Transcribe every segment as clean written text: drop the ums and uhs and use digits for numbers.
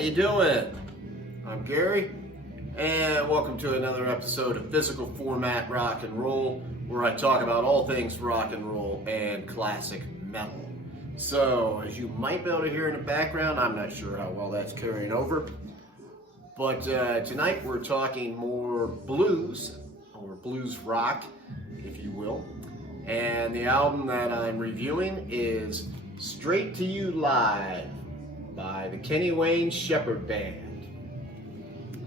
you doing? I'm Gary, and welcome to another episode of Physical Format Rock and Roll, where I talk about all things rock and roll and classic metal. So, as you might be able to hear in the background, I'm not sure how well that's carrying over, but tonight we're talking more blues, or blues rock, if you will. And the album that I'm reviewing is Straight to You Live by the Kenny Wayne Shepherd Band.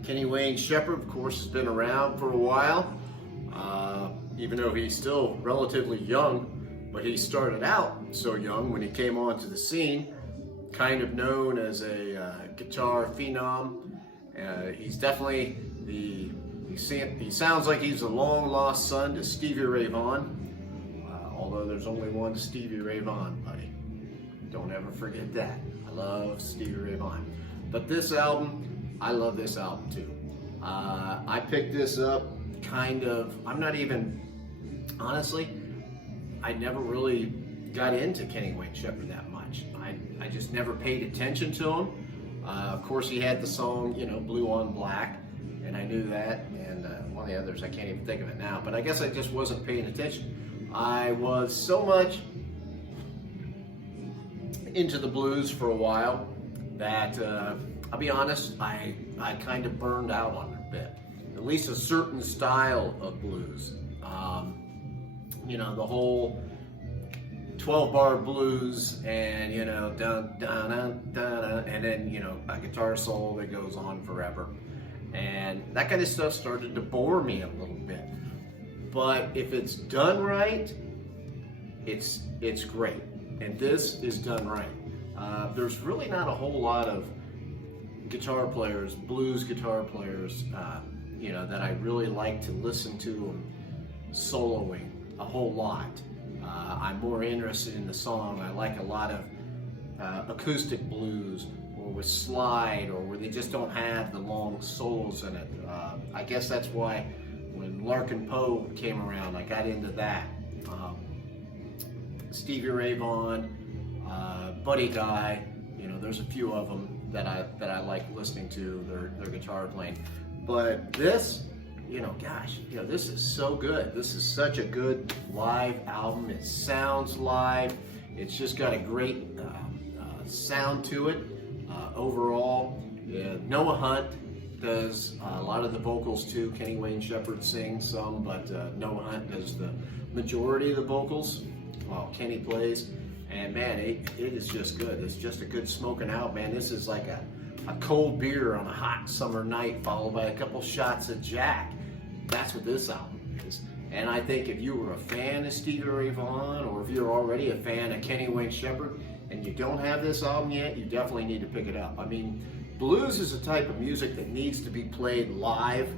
Kenny Wayne Shepherd, of course, has been around for a while, even though he's still relatively young, but he started out so young when he came onto the scene, kind of known as a guitar phenom. He's definitely he sounds like he's a long lost son to Stevie Ray Vaughan, although there's only one Stevie Ray Vaughan, buddy. Don't ever forget that. I love Stevie Ray Vaughan. But this album, I love this album too. I picked this up honestly, I never really got into Kenny Wayne Shepherd that much. I just never paid attention to him. Of course, he had the song, Blue on Black, and I knew that, and one of the others, I can't even think of it now, but I guess I just wasn't paying attention. I was so much into the blues for a while that I'll be honest, I kind of burned out on it a bit. At least a certain style of blues. The whole 12-bar blues and dun dun dun dun, and then a guitar solo that goes on forever, and that kind of stuff started to bore me a little bit. But if it's done right, it's great. And this is done right. There's really not a whole lot of guitar players, blues guitar players, that I really like to listen to soloing a whole lot. I'm more interested in the song. I like a lot of acoustic blues, or with slide, or where they just don't have the long solos in it. I guess that's why when Larkin Poe came around, I got into that. Stevie Ray Vaughan, Buddy Guy, there's a few of them that I like listening to, their guitar playing. But this, this is so good. This is such a good live album. It sounds live. It's just got a great sound to it overall. Yeah, Noah Hunt does a lot of the vocals too. Kenny Wayne Shepherd sings some, but Noah Hunt does the majority of the vocals while Kenny plays. And man, it is just good. It's just a good smoking out, man. This is like a cold beer on a hot summer night, followed by a couple shots of Jack. That's what this album is. And I think if you were a fan of Stevie Ray Vaughan, or if you're already a fan of Kenny Wayne Shepherd, and you don't have this album yet, you definitely need to pick it up. I mean, blues is a type of music that needs to be played live,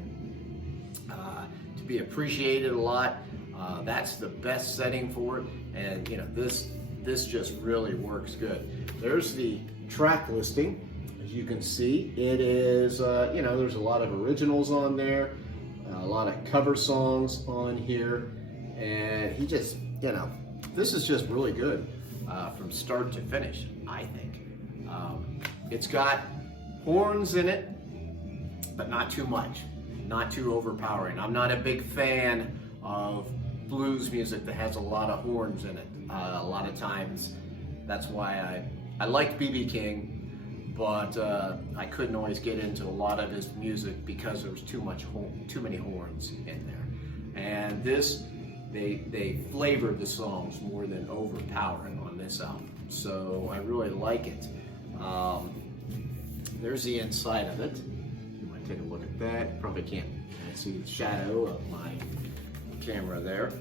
to be appreciated a lot. That's the best setting for it. And this just really works good. There's the track listing. As you can see, it is, there's a lot of originals on there, a lot of cover songs on here, and he just, this is just really good from start to finish, I think. It's got horns in it, but not too much, not too overpowering. I'm not a big fan of blues music that has a lot of horns in it. A lot of times, that's why I liked B.B. King, but I couldn't always get into a lot of his music because there was too many horns in there. And this, they flavored the songs more than overpowering on this album, so I really like it. There's the inside of it. You might take a look at that. You probably can't see the shadow of my camera there.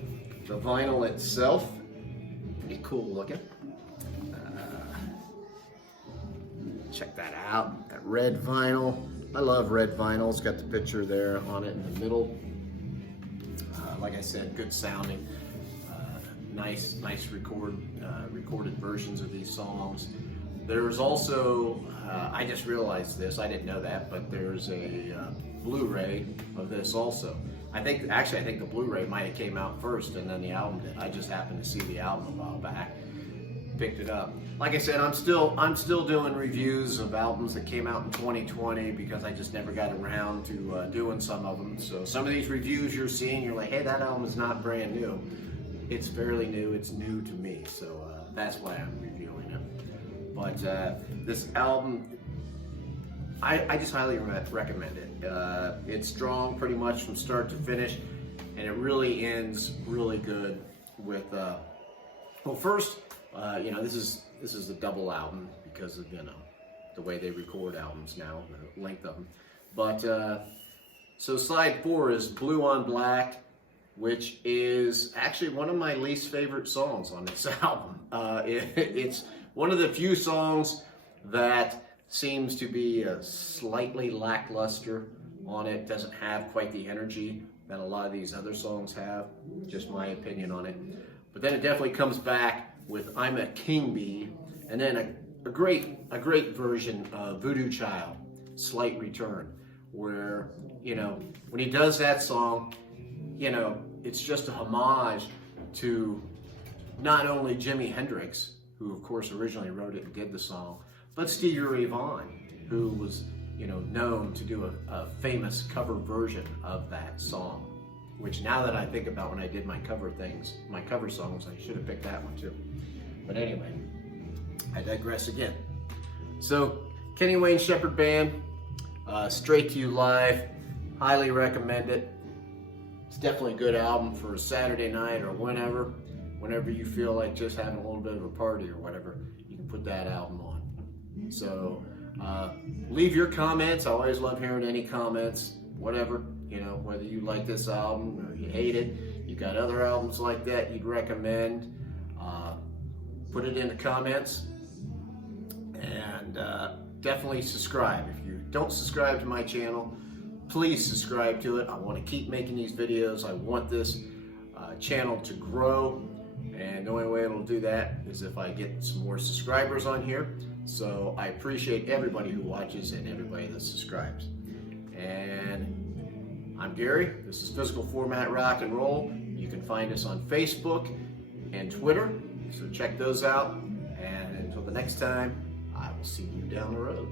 The vinyl itself, pretty cool looking. Check that out, that red vinyl. I love red vinyl. It's got the picture there on it in the middle. Like I said, good sounding. Nice recorded versions of these songs. There's also, I just realized this, I didn't know that, but there's a Blu-ray of this also. I think the Blu-ray might have came out first and then the album did. I just happened to see the album a while back. picked it up. Like I said, I'm still doing reviews of albums that came out in 2020 because I just never got around to doing some of them. So some of these reviews you're seeing, you're like, hey, that album is not brand new. It's fairly new. It's new to me, so that's why I'm reviewing it. But this album, I just highly recommend it. It's strong pretty much from start to finish, and it really ends really good with. Well, first, this is a double album because of the way they record albums now, the length of them. But so side 4 is Blue on Black, which is actually one of my least favorite songs on this album. It's one of the few songs that seems to be slightly lackluster on it. Doesn't have quite the energy that a lot of these other songs have. Just my opinion on it. But then it definitely comes back with I'm a King Bee, and then a great version of Voodoo Child, Slight Return, where when he does that song, it's just a homage to not only Jimi Hendrix, who of course originally wrote it and did the song, but Stevie Ray Vaughan, who was known to do a famous cover version of that song. Which now that I think about when I did my cover songs, I should have picked that one too. But anyway, I digress again. So Kenny Wayne Shepherd Band, Straight to You Live, highly recommend it. It's definitely a good album for a Saturday night or whenever you feel like just having a little bit of a party or whatever, you can put that album on. So leave your comments. I always love hearing any comments, whatever, whether you like this album or you hate it, you got other albums like that you'd recommend, put it in the comments, and definitely subscribe. If you don't subscribe to my channel, please subscribe to it. I want to keep making these videos. I want this channel to grow, and the only way it'll do that is if I get some more subscribers on here. So I appreciate everybody who watches and everybody that subscribes. And I'm Gary. This is Physical Format Rock and Roll. You can find us on Facebook and Twitter, so check those out. And until the next time, I will see you down the road.